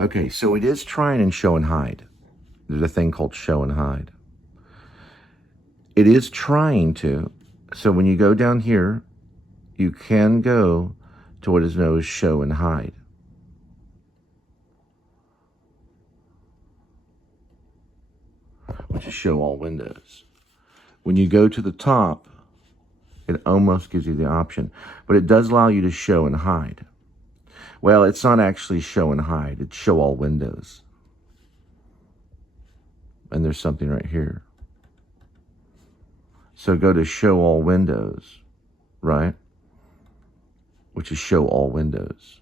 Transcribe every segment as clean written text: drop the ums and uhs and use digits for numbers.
Okay, so it is trying and show and hide. There's a thing called show and hide. It is trying to. So when you go down here, you can go to what is known as show and hide. Which is show all windows. When you go to the top, it almost gives you the option, but it does allow you to show and hide. Well, it's not actually show and hide, it's show all windows. And there's something right here. So go to show all windows, right? Which is show all windows.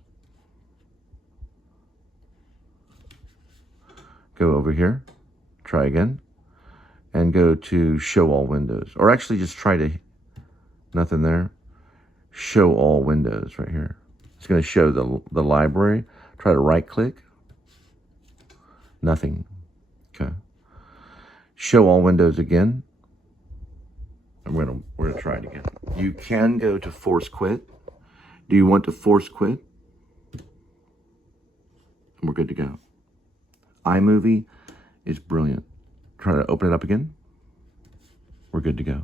Go over here, try again, and go to show all windows. Or actually just try to, nothing there, show all windows right here. It's going to show the library. Try to right click. Nothing. Okay. Show all windows again. And we're gonna try it again. You can go to force quit. Do you want to force quit? And we're good to go. iMovie is brilliant. Try to open it up again. We're good to go.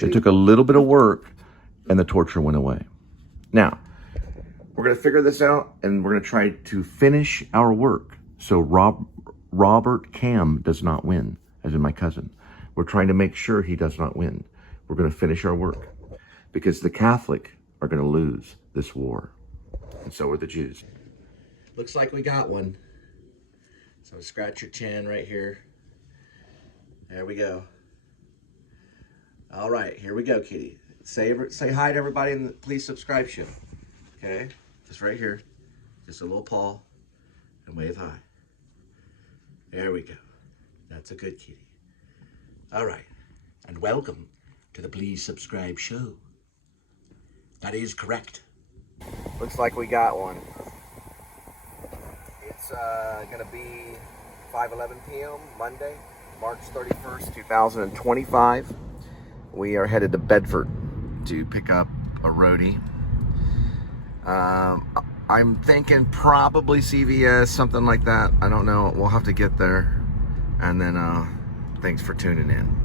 It took a little bit of work and the torture went away. Now, we're going to figure this out and we're going to try to finish our work. So Robert Cam does not win, as in my cousin. We're trying to make sure he does not win. We're going to finish our work because the Catholic are going to lose this war. And so are the Jews. Looks like we got one. So scratch your chin right here. There we go. All right, here we go, kitty. Say hi to everybody and please subscribe show. Okay, just right here. Just a little paw and wave hi. There we go. That's a good kitty. All right, and welcome to the Please Subscribe show. That is correct. Looks like we got one. It's gonna be 5:11 p.m. Monday, March 31st, 2025. We are headed to Bedford to pick up a roadie. I'm thinking probably CVS, something like that. I don't know. We'll have to get there. And then thanks for tuning in.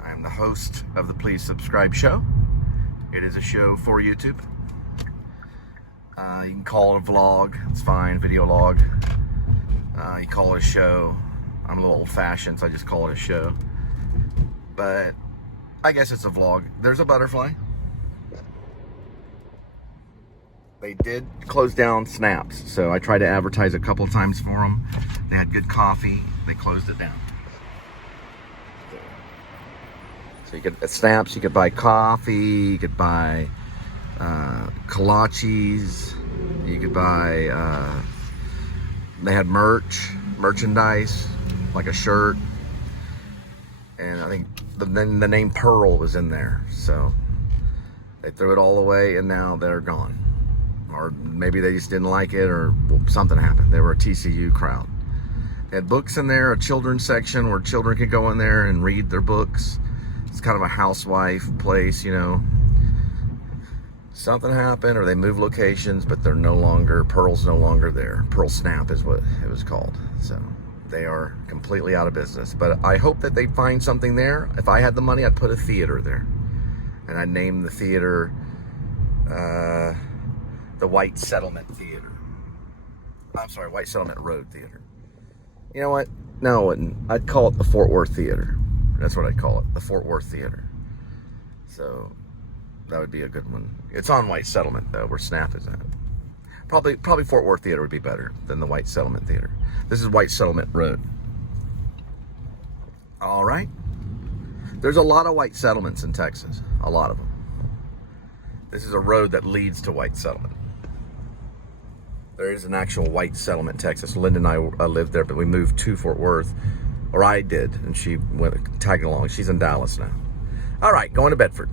I am the host of the Please Subscribe show. It is a show for YouTube. You can call it a vlog. It's fine. Video log. You call it a show. I'm a little old-fashioned, so I just call it a show. But I guess it's a vlog. There's a butterfly. They did close down Snaps, so I tried to advertise a couple times for them. They had good coffee. They closed it down. So you could at Snaps, you could buy coffee, you could buy kolaches, you could buy. They had merchandise, like a shirt, and I think the name Pearl was in there. So they threw it all away, and now they're gone. Or maybe they just didn't like it, or something happened. They were a TCU crowd. They had books in there, a children's section where children could go in there and read their books. It's kind of a housewife place, you know. Something happened, or they moved locations, but they're no longer, Pearl's no longer there. Pearl Snap is what it was called. So they are completely out of business. But I hope that they find something there. If I had the money, I'd put a theater there. And I'd name the theater the White Settlement Theater. I'm sorry, White Settlement Road Theater. You know what? No, I wouldn't. I'd call it the Fort Worth Theater. That's what I'd call it, the Fort Worth Theater. So that would be a good one. It's on White Settlement, though, where Snap is at. Probably Fort Worth Theater would be better than the White Settlement Theater. This is White Settlement Road. All right. There's a lot of white settlements in Texas. A lot of them. This is a road that leads to White Settlement. There is an actual white settlement in Texas. Linda and I lived there, but we moved to Fort Worth, or I did, and she went tagging along. She's in Dallas now. All right, going to Bedford.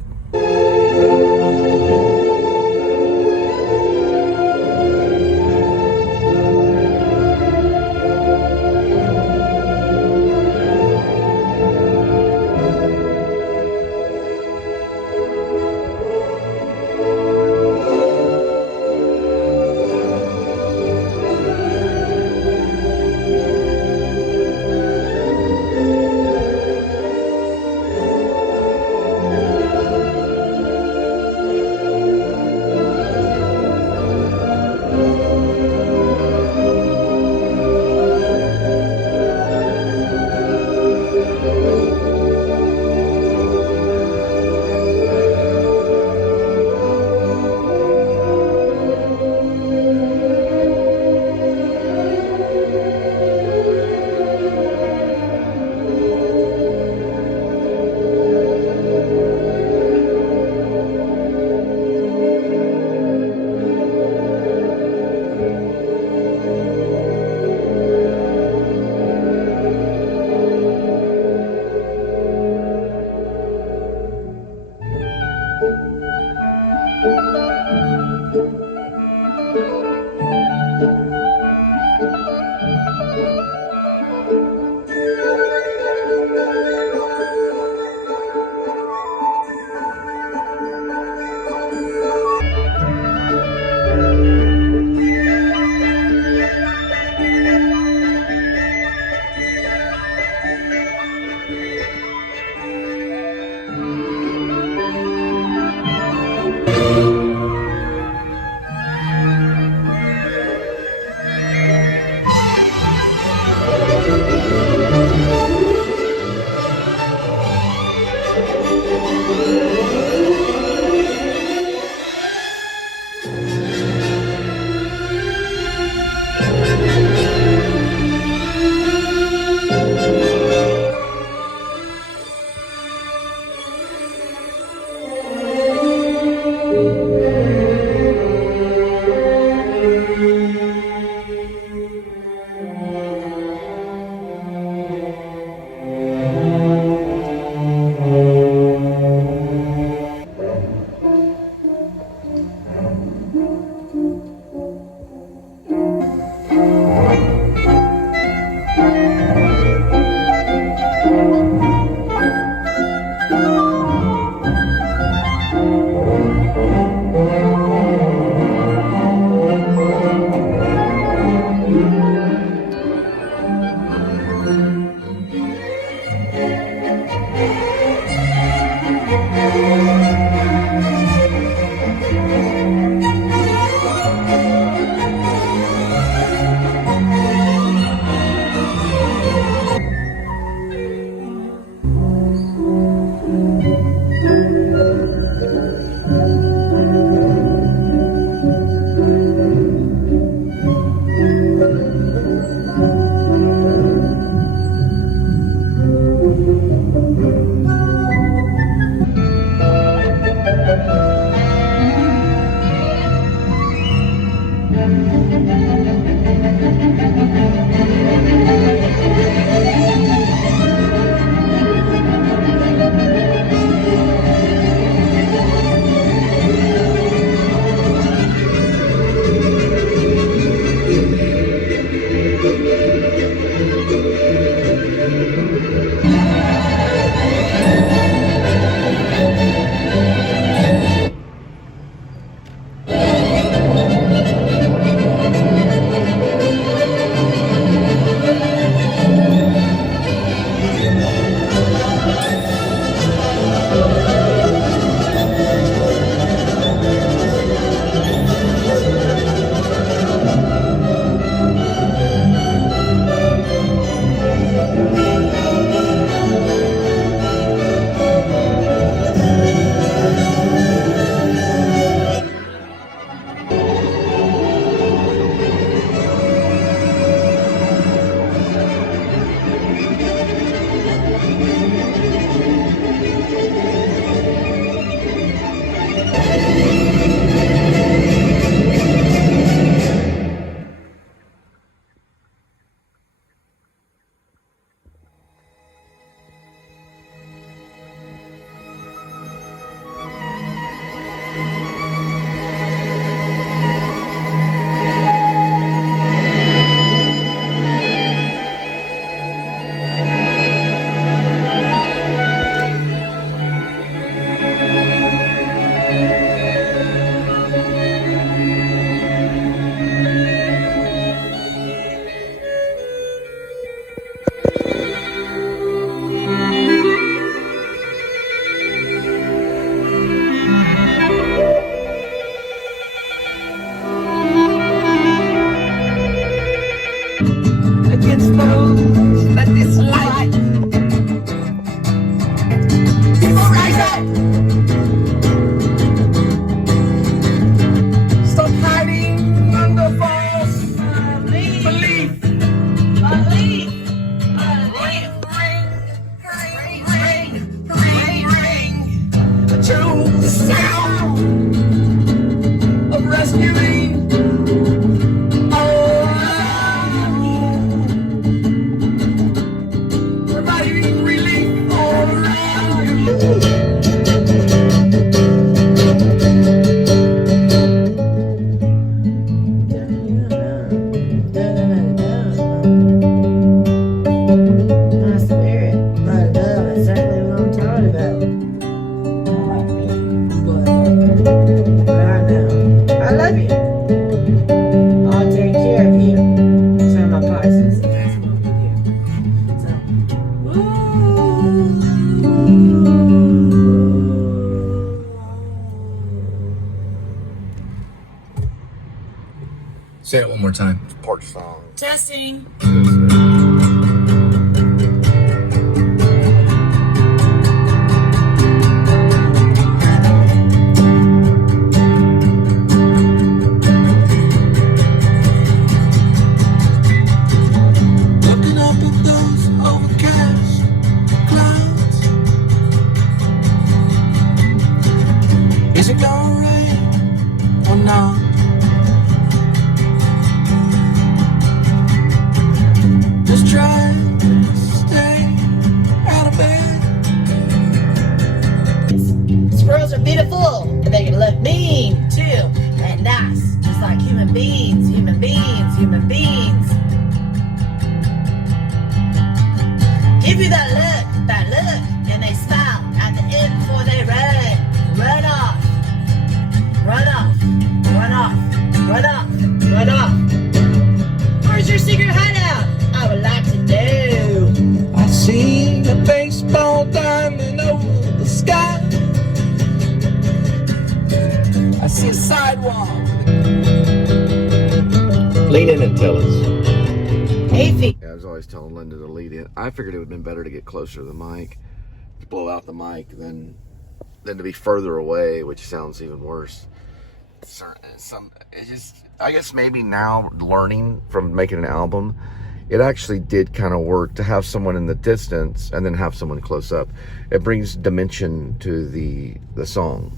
Say it one more time. Porch Song. Testing. Looking up at those overcast clouds. Is it gonna rain or not? Just try to stay out of bed. Squirrels are beautiful, but they can look mean too, and nice, just like human beings, human beings, human beings. Give you that look, and they smile at the end before they run off, run off, run off, run off, run off. Where's your secret hideout? I would like to know. I see a baseball diamond over the sky. I see a sidewalk. Lean in and tell us. Hey, feet. Yeah, I was always telling Linda to lead in. I figured it would have been better to get closer to the mic, to blow out the mic, than to be further away, which sounds even worse. I guess maybe now, learning from making an album, it actually did kind of work to have someone in the distance and then have someone close up. It brings dimension to the song.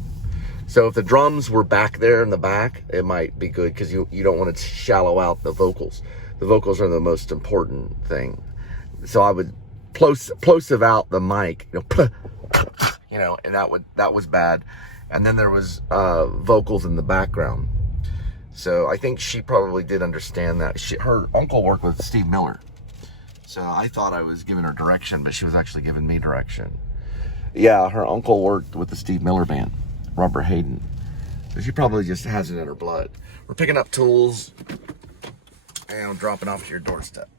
So if the drums were back there in the back, it might be good because you don't want to shallow out the vocals. The vocals are the most important thing. So I would plosive out the mic, and that was bad. And then there was vocals in the background. So I think she probably did understand that. Her uncle worked with Steve Miller. So I thought I was giving her direction, but she was actually giving me direction. Yeah, her uncle worked with the Steve Miller band, Robert Hayden. So she probably just has it in her blood. We're picking up tools and dropping off to your doorstep.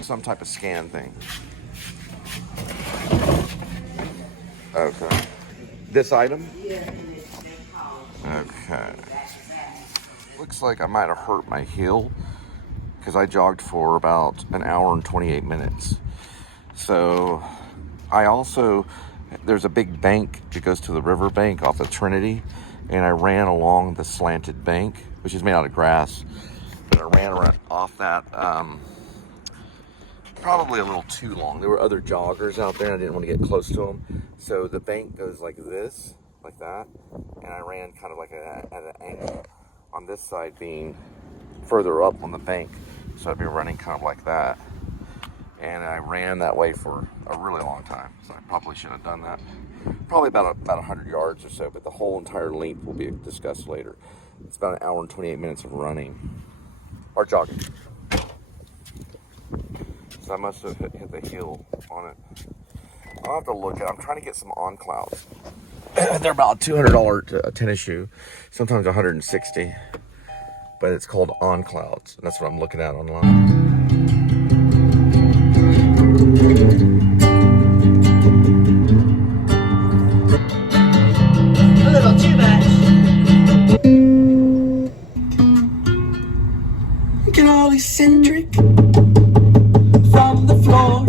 Some type of scan thing. Okay. This item? Okay. Looks like I might have hurt my heel because I jogged for about an hour and 28 minutes. So there's a big bank that goes to the river bank off of Trinity, and I ran along the slanted bank, which is made out of grass, but I ran around off that probably a little too long. There were other joggers out there and I didn't want to get close to them. So the bank goes like this, like that, and I ran kind of like at an angle on this side being further up on the bank. So I'd be running kind of like that. And I ran that way for a really long time. So I probably should have done that. Probably about 100 yards or so, but the whole entire length will be discussed later. It's about an hour and 28 minutes of running or jogging. So I must have hit the heel on it. I'll have to look at it. I'm trying to get some on clouds. They're about $200 tennis shoe, sometimes $160, but it's called On Clouds, and that's what I'm looking at online. A little too much. Get all eccentric from the floor.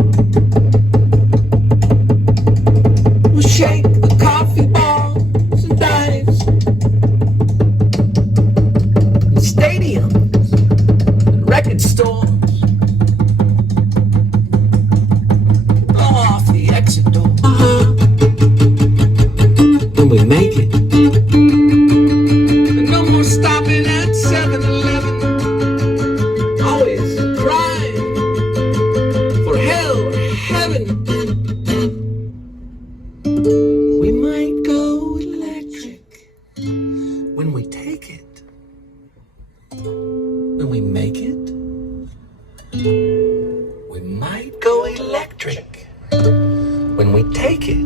We'll shake the coffee balls and dives. Stadiums and record stores. Off the exit door. When we make it. And no more stopping at 7-Eleven. Always crying for hell or heaven. We might go electric when we take it. When we make it. We might go electric when we take it.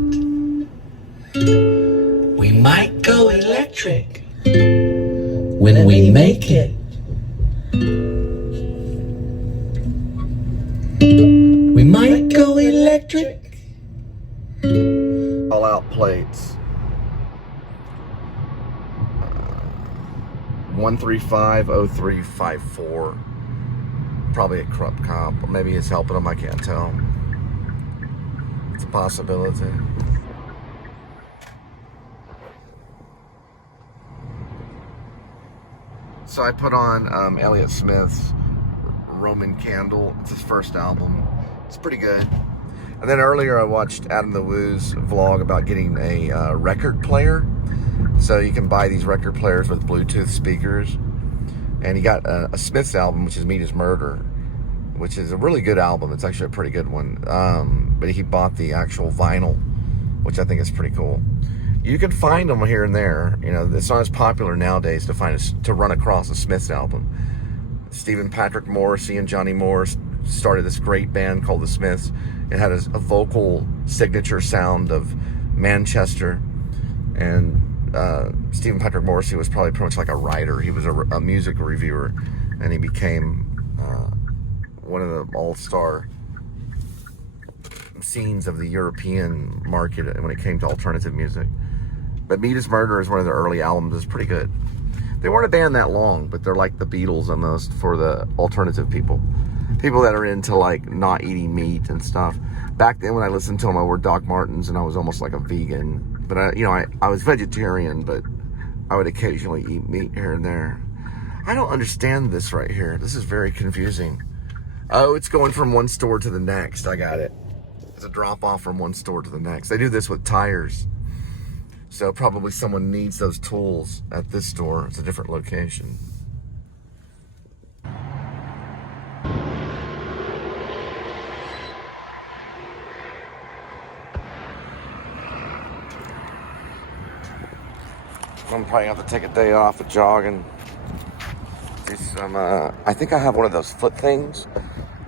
We might go electric when we make it. We might go electric. All out plates. 1350354. Probably a corrupt cop. Or maybe he's helping him. I can't tell. It's a possibility. So I put on Elliott Smith's Roman Candle. It's his first album. It's pretty good. And then earlier I watched Adam the Woo's vlog about getting a record player. So you can buy these record players with Bluetooth speakers. And he got a Smith's album, which is Meat is Murder, which is a really good album. It's actually a pretty good one. But he bought the actual vinyl, which I think is pretty cool. You can find them here and there. You know, it's not as popular nowadays to run across a Smith's album. Stephen Patrick Morrissey and Johnny Morris started this great band called the Smiths. It had a vocal signature sound of Manchester, and Stephen Patrick Morrissey was probably pretty much like a writer. He was a music reviewer, and he became one of the all-star scenes of the European market when it came to alternative music. But Meat is Murder is one of their early albums. It's pretty good. They weren't a band that long, but they're like the Beatles almost for the alternative people. People that are into like not eating meat and stuff. Back then when I listened to them, I wore Doc Martens and I was almost like a vegan. But I was vegetarian, but I would occasionally eat meat here and there. I don't understand this right here. This is very confusing. Oh, it's going from one store to the next. I got it. It's a drop off from one store to the next. They do this with tires. So probably someone needs those tools at this store. It's a different location. I'm probably gonna have to take a day off of jogging. Do some, I think I have one of those foot things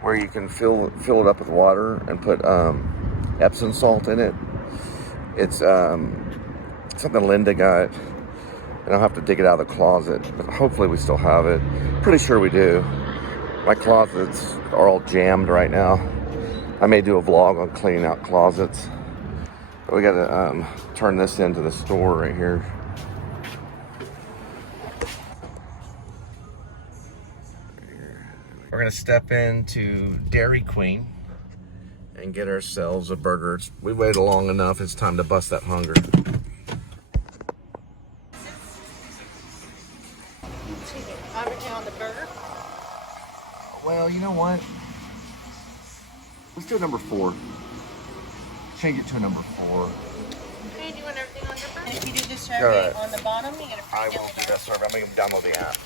where you can fill it up with water and put Epsom salt in it. It's something Linda got, and I'll have to dig it out of the closet, but hopefully we still have it. Pretty sure we do. My closets are all jammed right now. I may do a vlog on cleaning out closets, but we gotta turn this into the store right here. We're gonna step into Dairy Queen and get ourselves a burger. We waited long enough. It's time to bust that hunger. Everything on the burger? Well, you know what? Let's do a number 4. Change it to a number 4. Okay, do you want everything on your burger? And if you do the survey Alright. on the bottom, you get a free I will deli do that survey. I'm gonna download the app.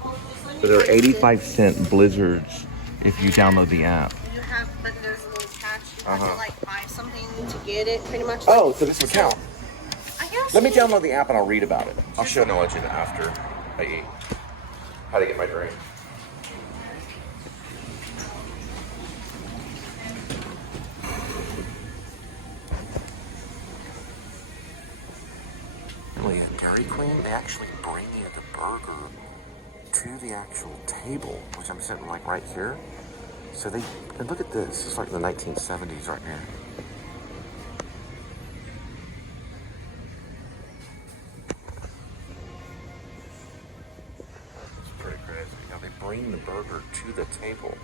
burger. But they're 85-cent blizzards if you download the app. You have, but there's a little catch. You have Uh-huh. to like buy something to get it, pretty much. Oh, so this would count. I guess. Let me download the app and I'll read about it. I'll show Noah after I eat how to get my drink. Really, at Dairy Queen, they actually bring you the burger to the actual table, which I'm sitting like right here. So they, and look at this, it's like the 1970s right here. It's pretty crazy. Now they bring the burger to the table.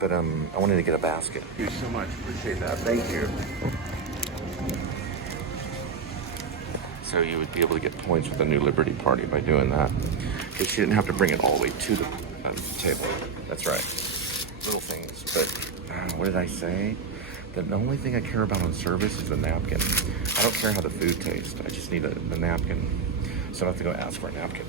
But I wanted to get a basket. Thank you so much, appreciate that, thank you. So you would be able to get points with the New Liberty Party by doing that. But you didn't have to bring it all the way to the table. That's right. Little things. But what did I say? The only thing I care about on service is the napkin. I don't care how the food tastes. I just need the napkin. So I have to go ask for a napkin.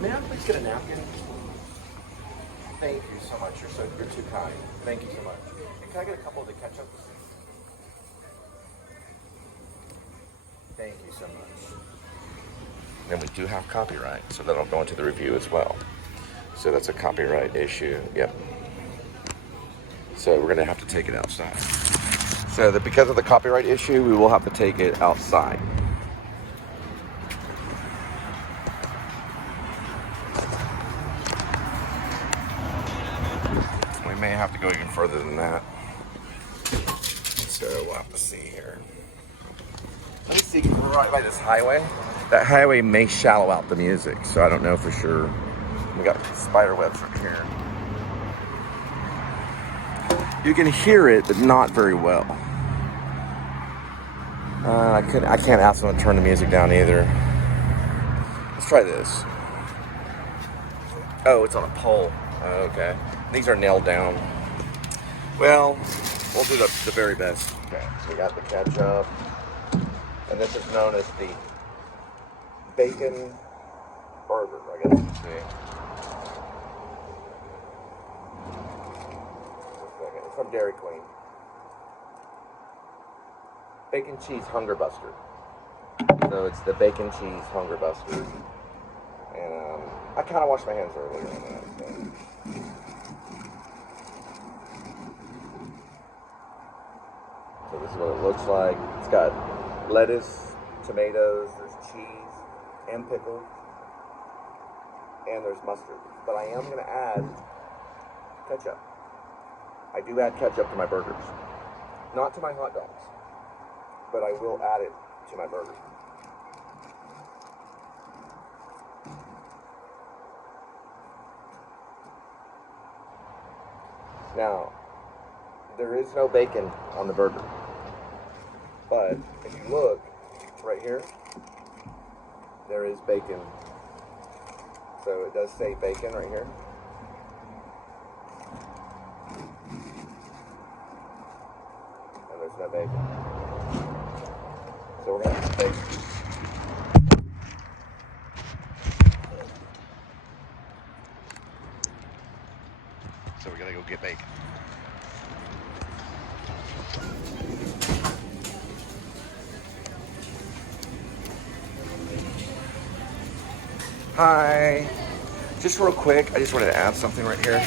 May I please get a napkin? Thank you so much. You're too kind. Thank you so much. And can I get a couple of the ketchup? Thank you so much. And we do have copyright, so that'll go into the review as well. So that's a copyright issue. Yep. So we're gonna have to take it outside. So that because of the copyright issue, we will have to take it outside. We may have to go even further than that. So we'll have to see here. Let me see, right by this highway. That highway may shallow out the music, so I don't know for sure. We got spider webs right here. You can hear it, but not very well. I can't ask them to turn the music down either. Let's try this. Oh, it's on a pole. Oh, okay. These are nailed down. Well, we'll do the very best. Okay, so we got the ketchup. And this is known as the bacon burger, I guess you can see. It's from Dairy Queen. Bacon cheese hunger buster. So it's the bacon cheese hunger buster. And I kind of washed my hands earlier on that. So. So this is what it looks like. It's got lettuce, tomatoes, there's cheese, and pickle, and there's mustard. But I am going to add ketchup. I do add ketchup to my burgers. Not to my hot dogs, but I will add it to my burgers. Now, there is no bacon on the burger. But if you look right here, there is bacon. So it does say bacon right here. And there's no bacon. So we're gonna have bacon. So we're gonna go get bacon. Hi. Just real quick, I just wanted to add something right here.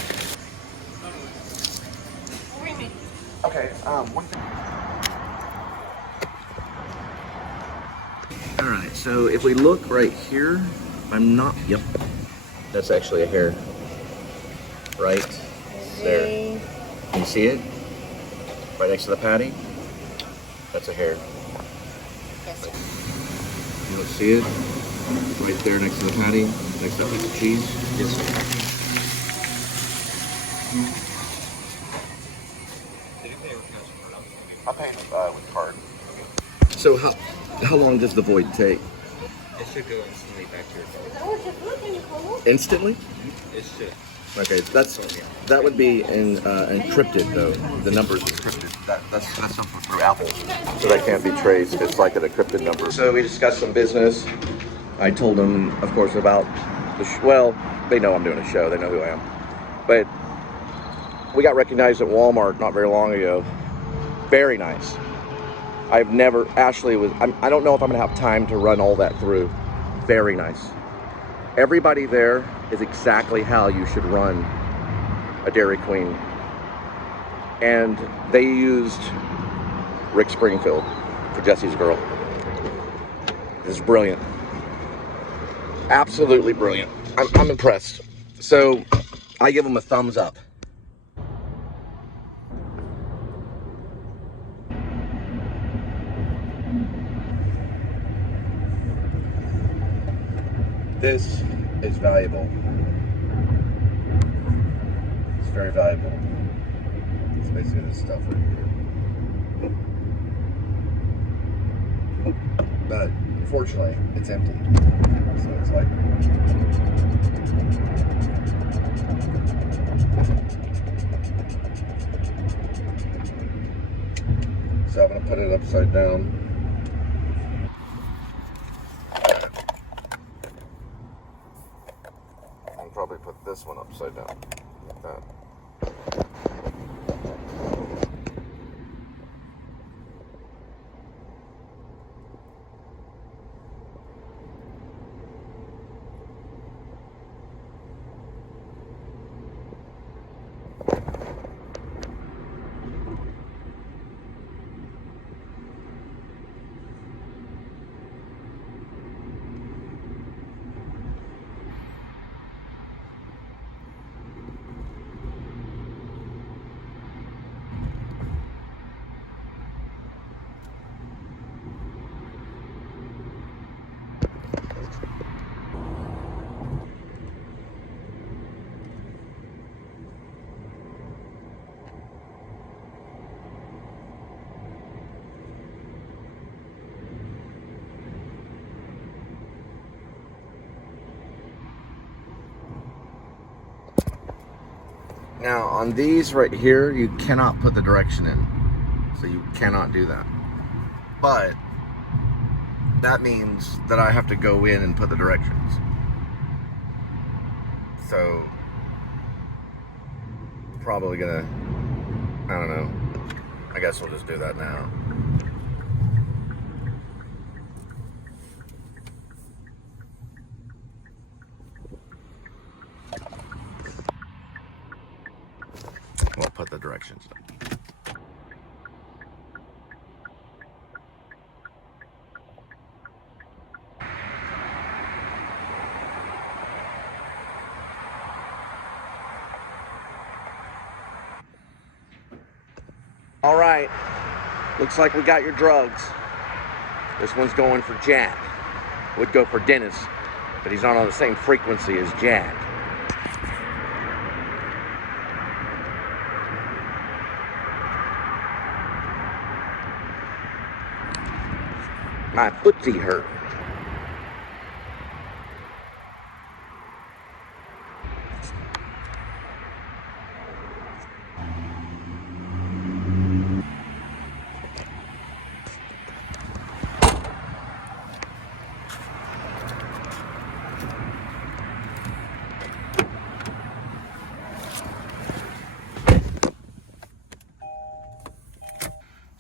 Okay, one thing. All right, so if we look right here, yep, that's actually a hair. Right there. Can you see it? Right next to the patty? That's a hair. Yes, sir. You don't see it? Right there next to the patty, next to that piece of cheese? Yes, sir. Did you pay with cash or card? I'll pay with card. So how long does the void take? It should go instantly back to your card. Instantly? It should. Okay, that would be encrypted though. The number's encrypted. That's something through Apple, so that can't be traced. It's like an encrypted number. So we discussed some business. I told them, of course, about well, they know I'm doing a show. They know who I am. But we got recognized at Walmart not very long ago. Very nice. Ashley was. I don't know if I'm gonna have time to run all that through. Very nice. Everybody there is exactly how you should run a Dairy Queen. And they used Rick Springfield for Jesse's Girl. It's brilliant. Absolutely brilliant. I'm impressed. So I give them a thumbs up. This is valuable. It's very valuable. It's basically this stuff right here. But unfortunately, it's empty. So it's like so I'm gonna put it upside down. Probably put this one upside down, like that. Now on these right here, you cannot put the direction in. So you cannot do that. But that means that I have to go in and put the directions. So probably gonna, I don't know. I guess we'll just do that now. We'll put the directions in. All right, looks like we got your drugs. This one's going for Jack. Would go for Dennis, but he's not on the same frequency as Jack. My footsie hurt.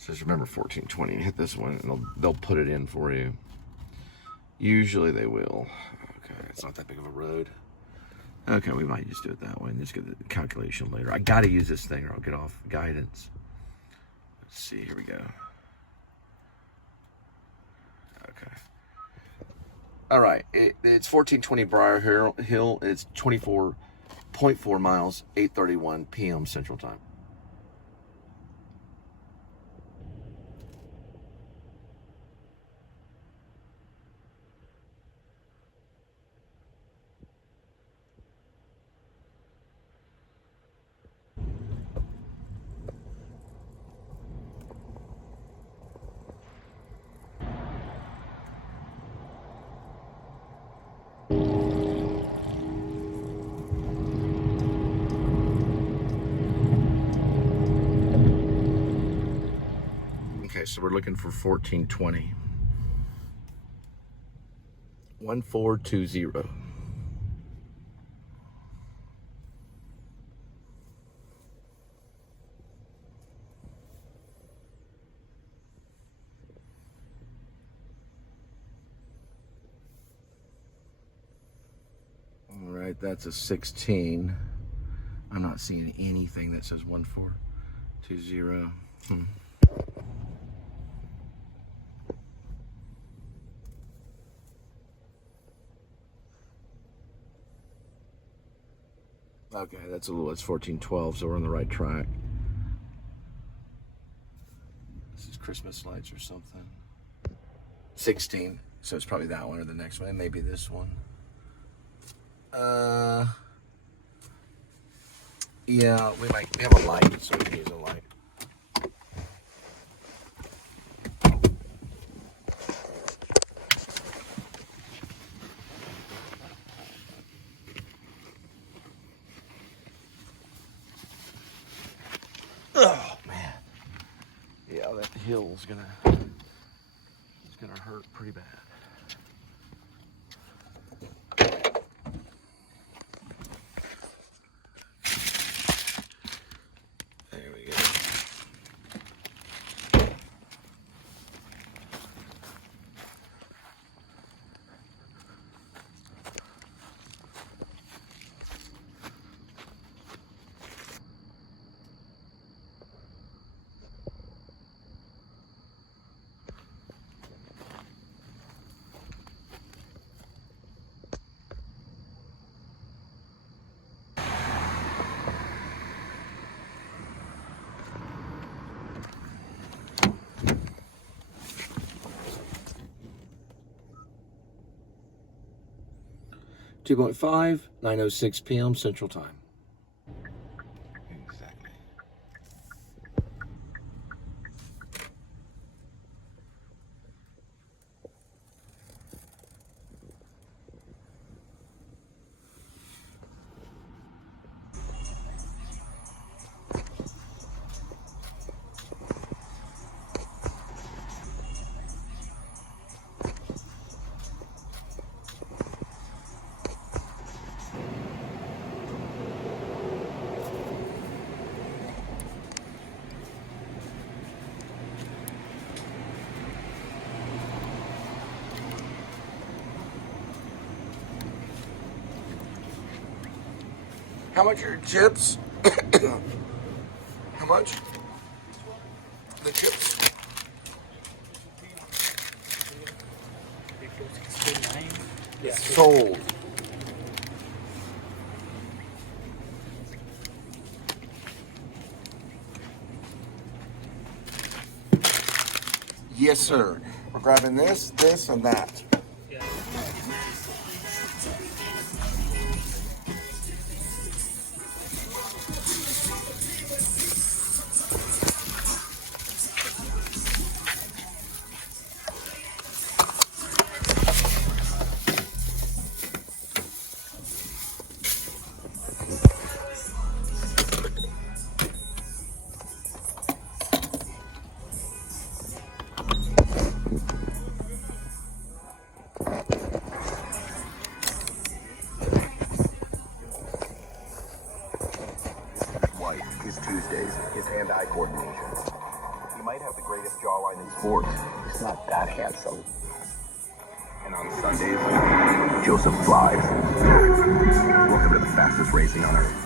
Just remember 1420. Hit this one, and they'll put it in for you. Usually they will. Okay, it's not that big of a road. Okay, we might just do it that way and just get the calculation later. I gotta use this thing or I'll get off guidance. Let's see, here we go. Okay. All right, it's 1420 Briar Hill. It's 24.4 miles, 8:31 p.m. Central Time. Okay, so we're looking for 1420. 1420. All right, that's a 16. I'm not seeing anything that says 1420. Okay, that's 1412, so we're on the right track. This is Christmas lights or something. 16, so it's probably that one or the next one, and maybe this one. Yeah, we have a light, so we can use a light. Oh man, yeah, that hill's gonna hurt pretty bad. There we go. Two 9:06 p.m. Central Time. Exactly. How much are your chips? How much? The chips. Yeah. Sold. Yes, sir. We're grabbing this, this, and that. sports. He's not that handsome. And on Sundays, Joseph flies. Welcome to the fastest racing on earth.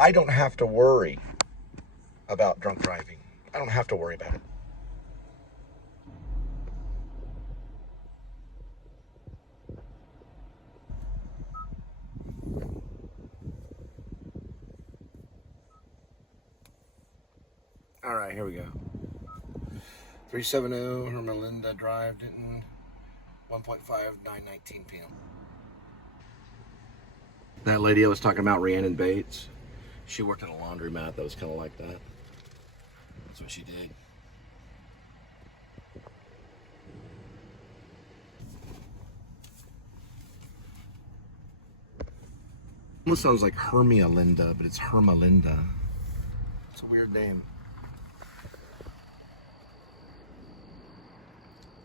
I don't have to worry about drunk driving. I don't have to worry about it. All right, here we go. 370 Hermelinda Drive, Denton, 1.5, 9:19 p.m. That lady I was talking about, Rhiannon Bates, she worked at a laundromat that was kind of like that. That's what she did. Almost sounds like Hermia Linda, but it's Herma Linda. It's a weird name.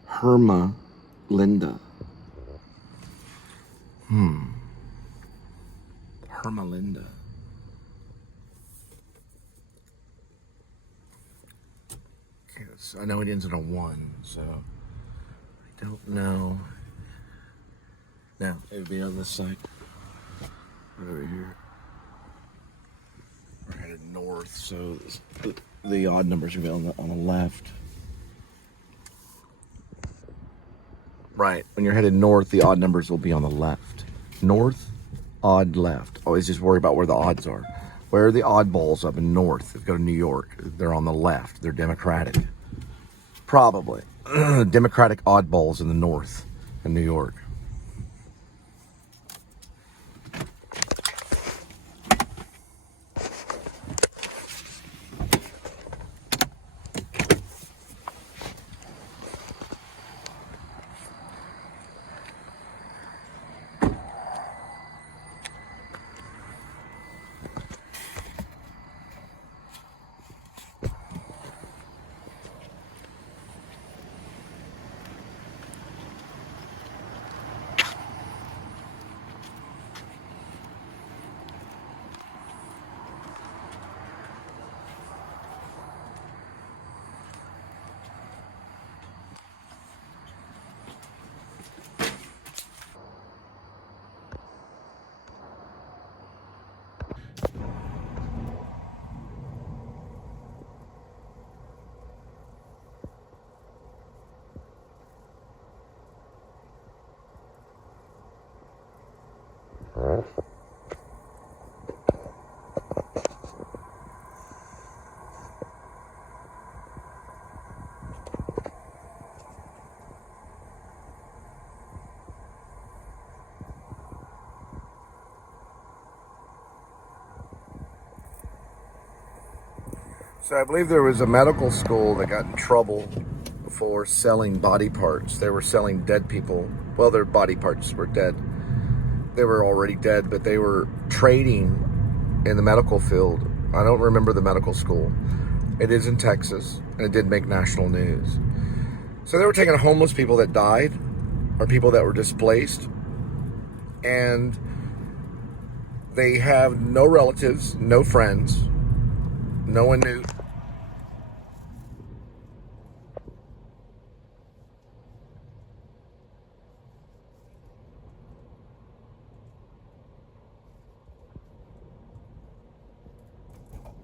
Herma Linda. Herma Linda. Okay, I know it ends in a 1, so I don't know. Now, it would be on this side. Over here. We're headed north, so the odd numbers are going to be on the left. Right. When you're headed north, the odd numbers will be on the left. North, odd, left. Always just worry about where the odds are. Where are the oddballs up in north? If you go to New York, they're on the left. They're Democratic. Probably. Democratic oddballs in the north in New York. So I believe there was a medical school that got in trouble for selling body parts. They were selling dead people. Well, their body parts were dead. They were already dead, but they were trading in the medical field. I don't remember the medical school. It is in Texas, and it did make national news. So they were taking homeless people that died, or people that were displaced, and they have no relatives, no friends, no one knew.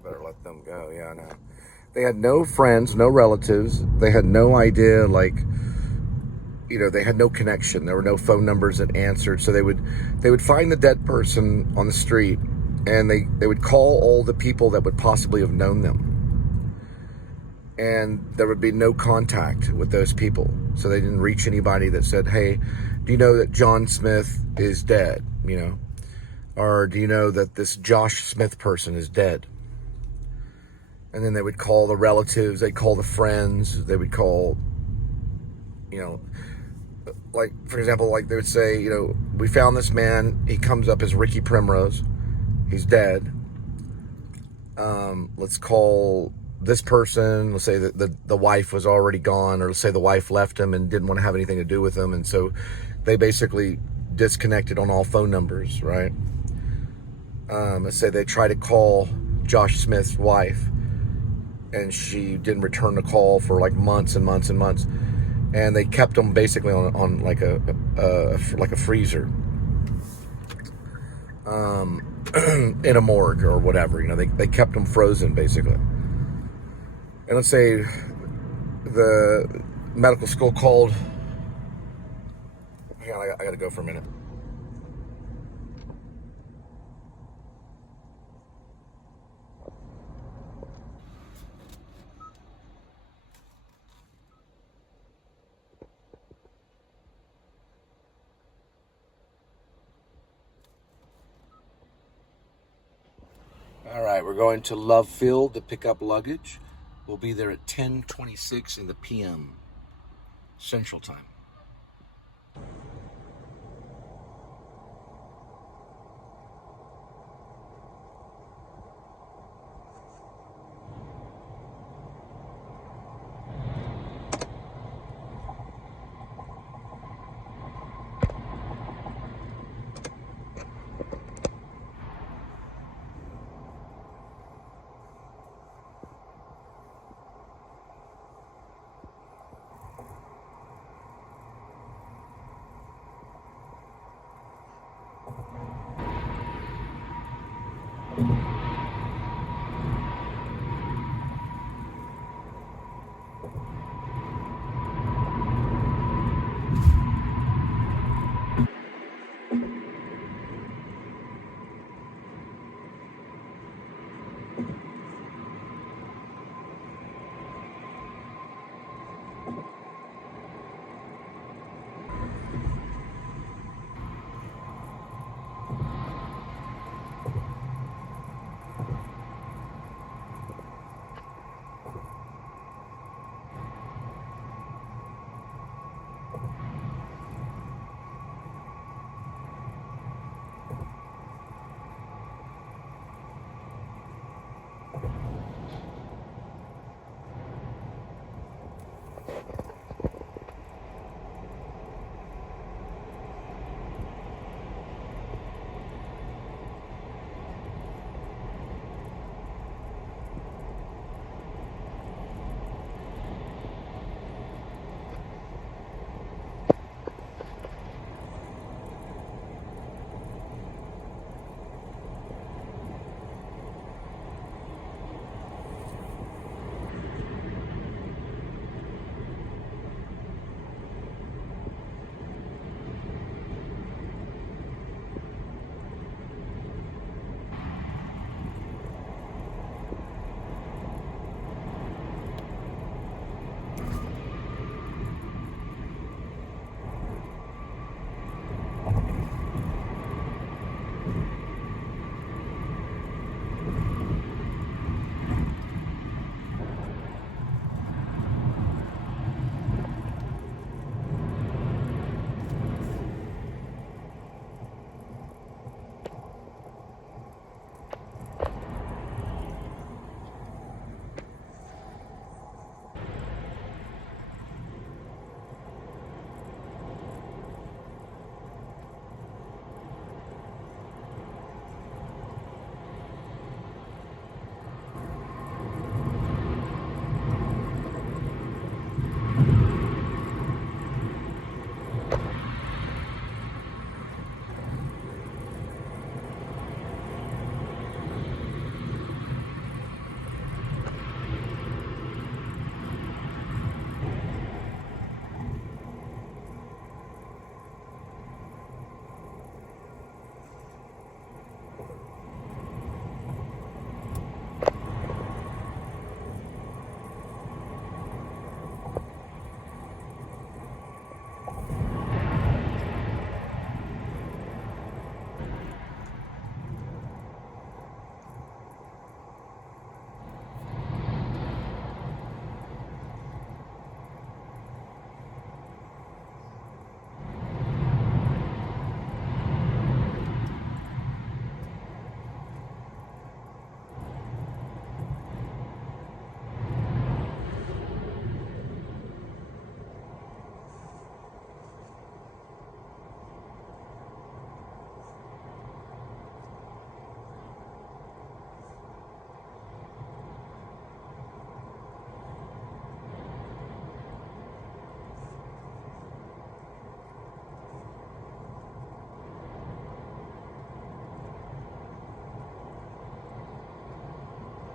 Better let them go. Yeah, I know. They had no friends, no relatives. They had no idea, like, you know, they had no connection. There were no phone numbers that answered. So they would find the dead person on the street, and they would call all the people that would possibly have known them. and there would be no contact with those people. So they didn't reach anybody that said, hey, do you know that John Smith is dead? You know, or do you know that this Josh Smith person is dead? And then they would call the relatives, they'd call the friends, they would call, you know, like, for example, like they would say, you know, we found this man, he comes up as Ricky Primrose, he's dead. Let's call this person, let's say that the wife was already gone, or let's say the wife left him and didn't want to have anything to do with him, and so they basically disconnected on all phone numbers, right? Let's say they try to call Josh Smith's wife, and she didn't return the call for like months and months and months, and they kept them basically on like a freezer, in a morgue or whatever. You know, they kept them frozen basically. And let's say the medical school called. Hang on, I gotta go for a minute. All right, we're going to Love Field to pick up luggage. We'll be there at 10:26 in the p.m. Central Time.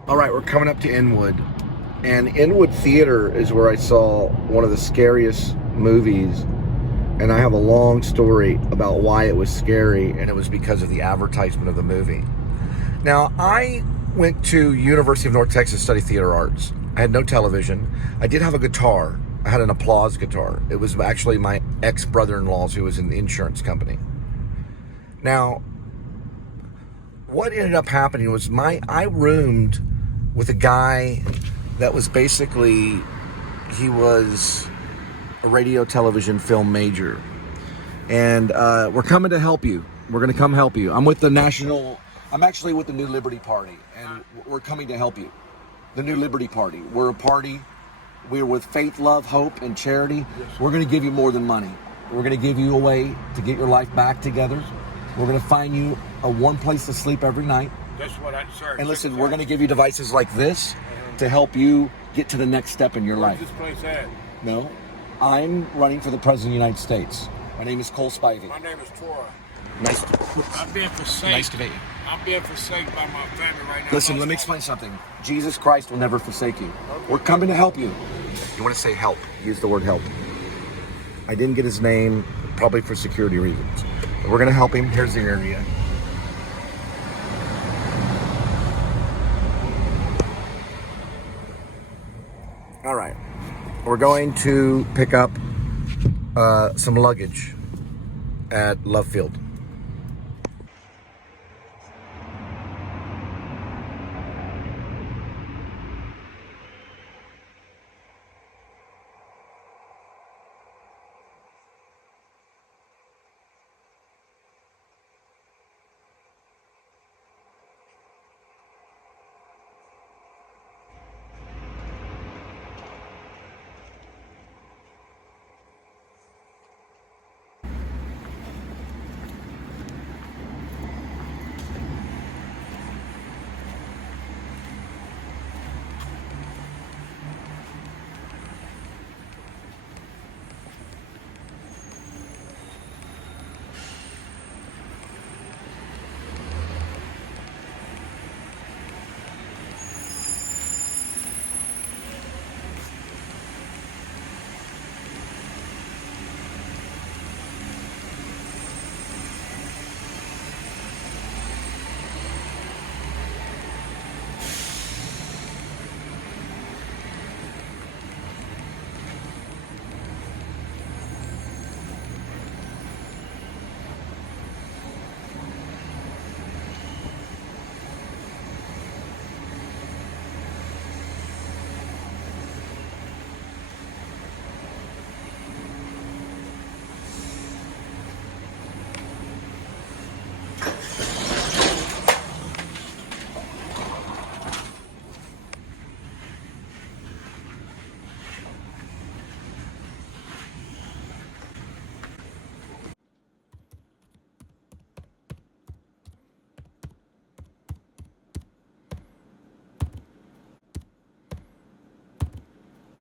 All right, we're coming up to Inwood. And Inwood Theater is where I saw one of the scariest movies. And I have a long story about why it was scary, and it was because of the advertisement of the movie. Now, I went to University of North Texas to study theater arts. I had no television. I did have a guitar. I had an applause guitar. It was actually my ex-brother-in-law's, who was in the insurance company. Now, what ended up happening was I roomed with a guy that was basically, he was a radio, television, film major. And we're coming to help you. We're going to come help you. I'm actually with the New Liberty Party, and we're coming to help you. The New Liberty Party. We're a party. We're with faith, love, hope, and charity. We're going to give you more than money. We're going to give you a way to get your life back together. We're going to find you a one place to sleep every night. That's what I'm sorry. And listen, we're going to give you devices like this to help you get to the next step in your life. Where's this place at? No, I'm running for the President of the United States. My name is Cole Spivey. My name is Tora. Nice. I'm being forsaken. Nice to meet you. I'm being forsaken by my family right now. Listen, let me explain something. Jesus Christ will never forsake you. We're coming to help you. You want to say help? Use the word help. I didn't get his name, probably for security reasons. But we're going to help him. Here's the area. All right. We're going to pick up some luggage at Love Field.